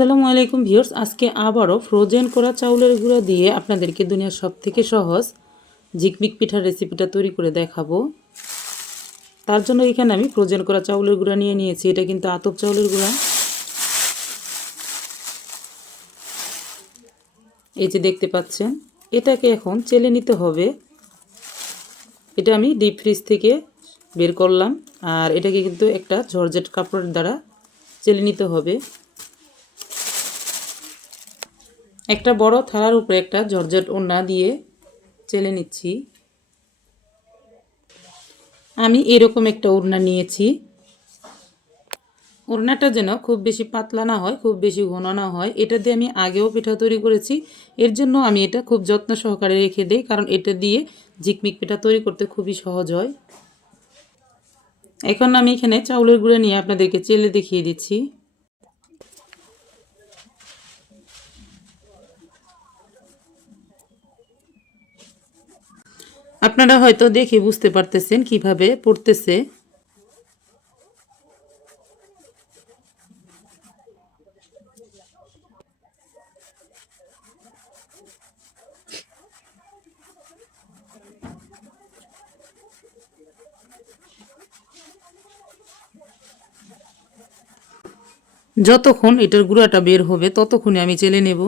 আসসালামু আলাইকুম ভিউয়ার্স, আজকে আবারও ফ্রোজেন করা চাউলের গুঁড়া দিয়ে আপনাদেরকে দুনিয়ার সব থেকে সহজ ঝিকমিক পিঠার রেসিপিটা তৈরি করে দেখাবো। তার জন্য এখানে আমি ফ্রোজেন করা চাউলের গুঁড়া নিয়ে নিয়েছি, এটা কিন্তু আতপ চাউলের গুঁড়া। এই যে দেখতে পাচ্ছেন, এটাকে এখন চেলে নিতে হবে। এটা আমি ডিপ ফ্রিজ থেকে বের করলাম, আর এটাকে কিন্তু একটা ঝরঝেট কাপড়ের দ্বারা চেলে নিতে হবে। একটা বড় থালার উপরে একটা জর্জেট ওড়না দিয়ে চেলে নিচ্ছি। আমি এরকম একটা ওড়না নিয়েছি। ওড়নাটা যেন খুব বেশি পাতলা না হয়, খুব বেশি ঘন না হয়। এটা দিয়ে আমি আগেও পিঠা তৈরি করেছি। এর জন্য আমি এটা খুব যত্ন সহকারে রেখে দিই, কারণ এটা দিয়ে ঝিকমিক পিঠা তৈরি করতে খুবই সহজ হয়। এখন আমি এখানে চাউলের গুঁড়ো নিয়ে আপনাদেরকে চেলে দেখিয়ে দিচ্ছি। আপনারা হয়তো দেখে বুঝতে পারতেছেন কীভাবে পড়তেছে। যতক্ষণ এটার গুঁড়াটা বের হবে ততক্ষণই আমি চেলে নেব।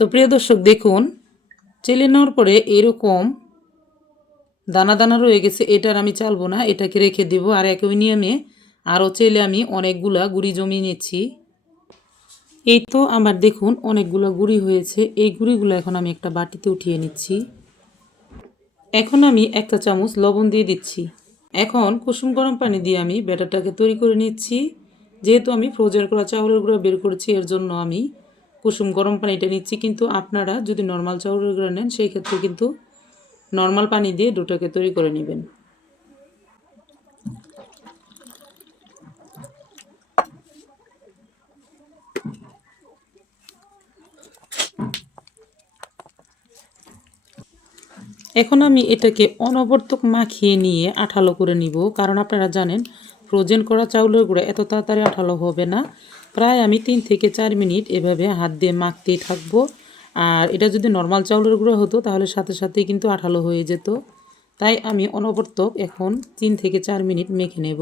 তো প্রিয় দর্শক, দেখুন, চেলে নেওয়ার পরে এরকম দানা দানা রয়ে গেছে এটার আমি চালবো না, এটাকে রেখে দেব। আর একই নিয়মে আরও চেলে আমি অনেকগুলা গুড়ি জমিয়ে নিচ্ছি। এই তো আমার দেখুন অনেকগুলো গুড়ি হয়েছে, এই গুড়িগুলো এখন আমি একটা বাটিতে উঠিয়ে নিচ্ছি। এখন আমি একটা চামচ লবণ দিয়ে দিচ্ছি। এখন কুসুম গরম পানি দিয়ে আমি ব্যাটারটাকে তৈরি করে নিচ্ছি। যেহেতু আমি ফ্রোজেন করা চাউলের গুঁড়া বের করেছি, এর জন্য আমি কুসুম গরম পানিটা নিচ্ছি, কিন্তু আপনারা যদি নর্মাল চাউলের গুঁড়া নেন, সেই ক্ষেত্রে কিন্তু নর্মাল পানি দিয়ে ডোটাকে তৈরি করে নেবেন। এখন আমি এটাকে অনবর্তক মাখিয়ে নিয়ে আঠালো করে নিব, কারণ আপনারা জানেন ফ্রোজেন করা চাউলের গুঁড়া এত তাড়াতাড়ি আঠালো হবে না। প্রায় আমি তিন থেকে চার মিনিট এভাবে হাত দিয়ে মাখতেই থাকব। আর এটা যদি নর্মাল চাউলের গুঁড়ো হতো, তাহলে সাথে সাথেই কিন্তু আঠালো হয়ে যেত। তাই আমি অনবর্তক এখন তিন থেকে চার মিনিট মেখে নেব।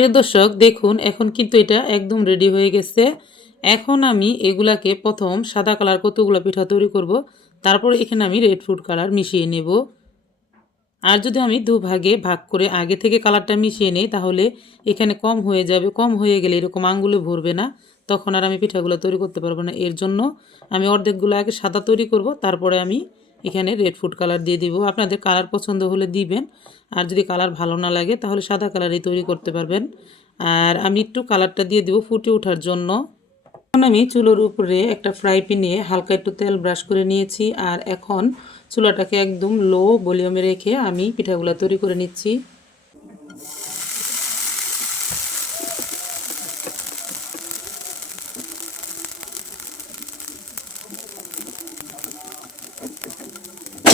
প্রিয় দর্শক, দেখুন, এখন কিন্তু এটা একদম রেডি হয়ে গেছে। এখন আমি এগুলাকে প্রথম সাদা কালার কতগুলো পিঠা তৈরি করব, তারপর এখানে আমি রেড ফুড কালার মিশিয়ে নেব। আর যদি আমি দু ভাগে ভাগ করে আগে থেকে কালারটা মিশিয়ে নেই, তাহলে এখানে কম হয়ে যাবে, কম হয়ে গেলে এরকম আঙ্গুলে ভরবে না। তখন আর আমি পিঠাগুলো তৈরি করতে পারব না। এর জন্য আমি অর্ধেকগুলো আগে সাদা তৈরি করব, তারপরে আমি এখানে রেড ফুড কালার দিয়ে দিব। আপনাদের কালার পছন্দ হলে দিবেন। আর যদি কালার ভালো না লাগে, তাহলে সাদা কালারই তৈরি করতে পারবেন। আর আমি একটু কালারটা দিয়ে দিব ফুটে ওঠার জন্য। এখন আমি চুলোর উপরে একটা ফ্রাই প্যানে হালকা একটু তেল ব্রাশ করে নিয়েছি। আর এখন চুলাটাকে একদম লো ভলিউমে রেখে আমি পিঠাগুলো তৈরি করে নিচ্ছি।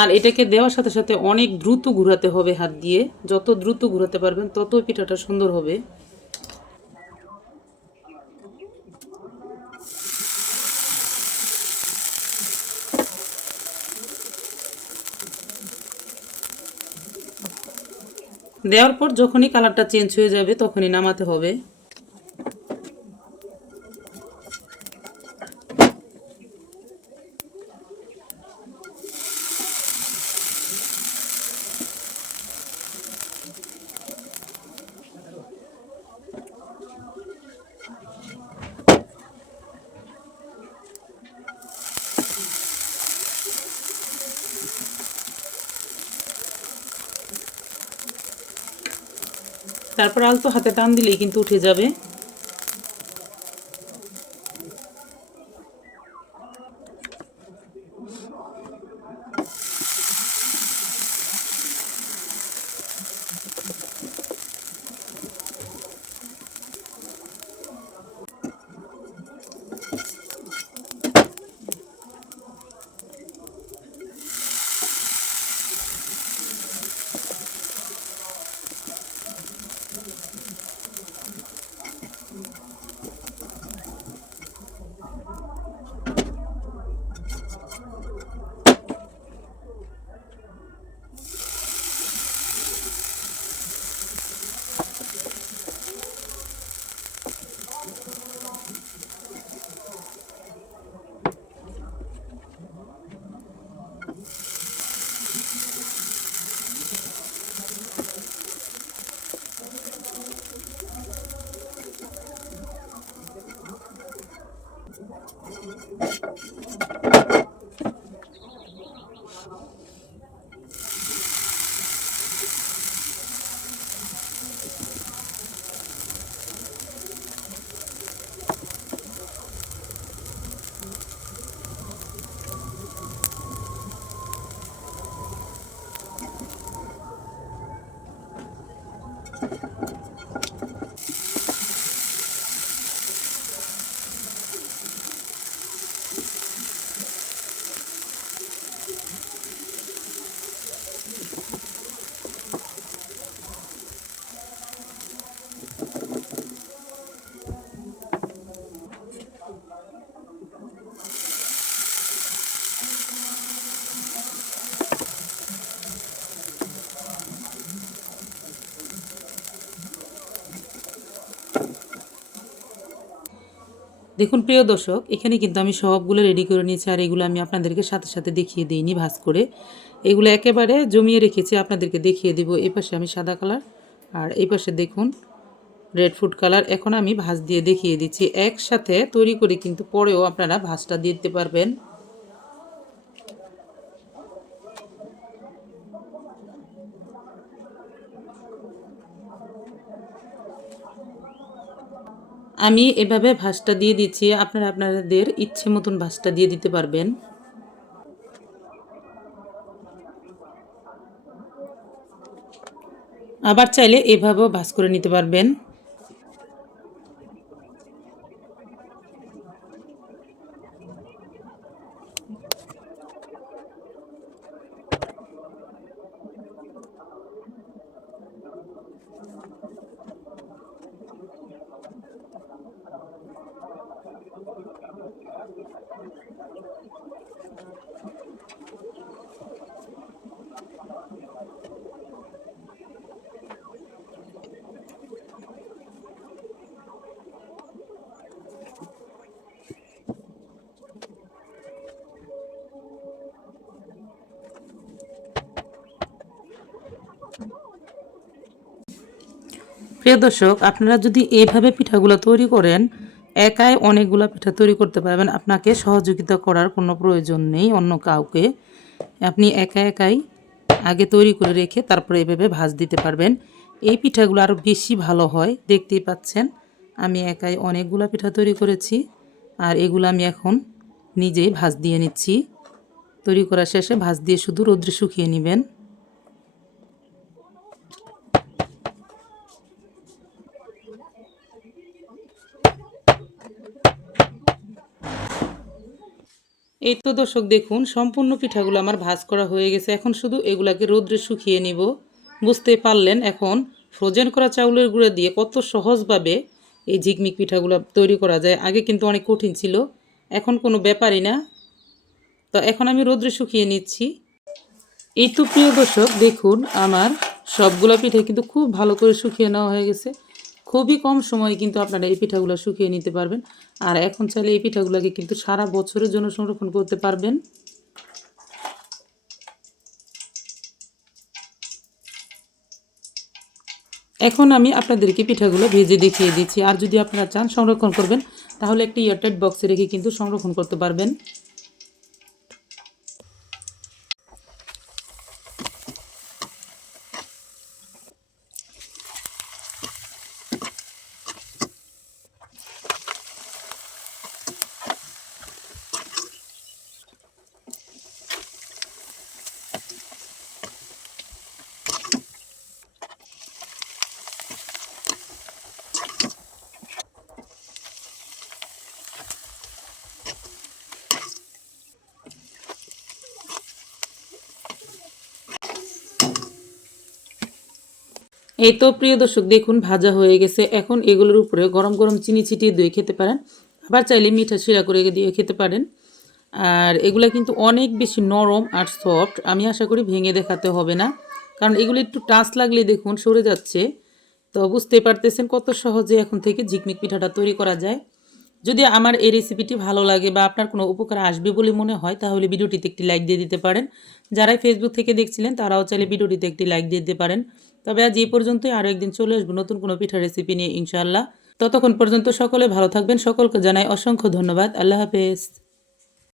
আর এটাকে দেওয়ার সাথে সাথে অনেক দ্রুত ঘোরাতে হবে হাত দিয়ে। যত দ্রুত ঘোরাতে পারবেন তত পিঠাটা সুন্দর হবে। দেওয়ার পর যখনই কালারটা চেঞ্জ হয়ে যাবে, তখনই নামাতে হবে। তারপর আলতো হাতে টান দিলেই কিন্তু উঠে যাবে। দেখুন, প্রিয় দর্শক, এখানে কিন্তু আমি সবগুলো রেডি করে নিয়েছি আর এগুলো আমি আপনাদেরকে সাথে সাথে দেখিয়ে দিইনি ভাজ করে। এগুলো একেবারে জমিয়ে রেখেছি, আপনাদেরকে দেখিয়ে দেবো। এই পাশে আমি সাদা কালার আর এই পাশে দেখুন রেড ফুড কালার এখন আমি ভাজ দিয়ে দেখিয়ে দিচ্ছি। একসাথে তৈরি করে কিন্তু পরেও আপনারা ভাজটা দিতে পারবেন। আমি এভাবে ভাঁজটা দিয়ে দিচ্ছি। আপনারা আপনাদের ইচ্ছে মতন ভাঁজটা দিয়ে দিতে পারবেন। আবার চাইলে এভাবেও ভাঁজ করে নিতে পারবেন। প্রিয় দর্শক আপনারা যদি এইভাবে পিঠাগুলো তৈরি করেন একাই অনেকগুলো পিঠা তৈরি করতে পারবেন। আপনাকে সহযোগিতা করার কোনো প্রয়োজন নেই অন্য কাউকে। আপনি একা একাই আগে তৈরি করে রেখে তারপরে এভাবে ভাজ দিতে পারবেন। এই পিঠাগুলো আরও বেশি ভালো হয়, দেখতেই পাচ্ছেন। আমি একাই অনেকগুলো পিঠা তৈরি করেছি আর এগুলো আমি এখন নিজেই ভাজ দিয়ে নিচ্ছি। তৈরি করা শেষে ভাজ দিয়ে শুধু রোদ্রে শুকিয়ে নেবেন। এই তো দর্শক, দেখুন, সম্পূর্ণ পিঠাগুলো আমার ভাজ করা হয়ে গেছে। এখন শুধু এগুলাকে রোদ্রে শুকিয়ে নিব। বুঝতে পারলেন এখন ফ্রোজেন করা চাউলের গুঁড়া দিয়ে কত সহজভাবে এই ঝিকমিক পিঠাগুলো তৈরি করা যায়। আগে কিন্তু অনেক কঠিন ছিল, এখন কোনো ব্যাপারই না। তো এখন আমি রোদ্রে শুকিয়ে নিচ্ছি। এই তো প্রিয় দর্শক, দেখুন, আমার সবগুলো পিঠে কিন্তু খুব ভালো করে শুকিয়ে নেওয়া হয়ে গেছে। খুবই কম সময়ে কিন্তু আপনারা এই পিঠাগুলো শুকিয়ে নিতে পারবেন। আর এখন চাইলে এই পিঠাগুলোকে কিন্তু সারা বছরের জন্য সংরক্ষণ করতে পারবেন। এখন আমি আপনাদেরকে পিঠাগুলো ভেজে দেখিয়ে দিচ্ছি। আর যদি আপনারা চান সংরক্ষণ করবেন, তাহলে একটি এয়ারটাইট বক্সে রেখে কিন্তু সংরক্ষণ করতে পারবেন। এই তো প্রিয় দর্শক, দেখুন ভাজা হয়ে গেছে। এখন এগুলোর উপরে গরম গরম চিনি ছিটিয়ে দিয়ে খেতে পারেন। আবার চাইলে মিঠা শিরা করে দিয়ে খেতে পারেন। আর এগুলা কিন্তু অনেক বেশি নরম আর সফট আমি আশা করি ভেঙে দেখাতে হবে না। কারণ এগুলো একটু টাচ লাগলে দেখুন সরে যাচ্ছে। তো বুঝতে পারতেছেন কত সহজে এখন থেকে ঝিকমিক পিঠাটা তৈরি করা যায়। যদি আমার এই রেসিপিটি ভালো লাগে বা আপনার কোনো উপকার আসবে বলে মনে হয়, তাহলে ভিডিওটিতে একটি লাইক দিয়ে দিতে পারেন। যারাই ফেসবুক থেকে দেখছিলেন, তারাও চাইলে ভিডিওটিতে একটি লাইক দিয়ে দিতে পারেন। তবে আজ এই পর্যন্তই আরও একদিন চলে আসব নতুন কোনো পিঠা রেসিপি নিয়ে, ইনশাআল্লাহ। ততক্ষণ পর্যন্ত সকলে ভালো থাকবেন, সকলকে জানাই অসংখ্য ধন্যবাদ। আল্লাহ হাফেজ।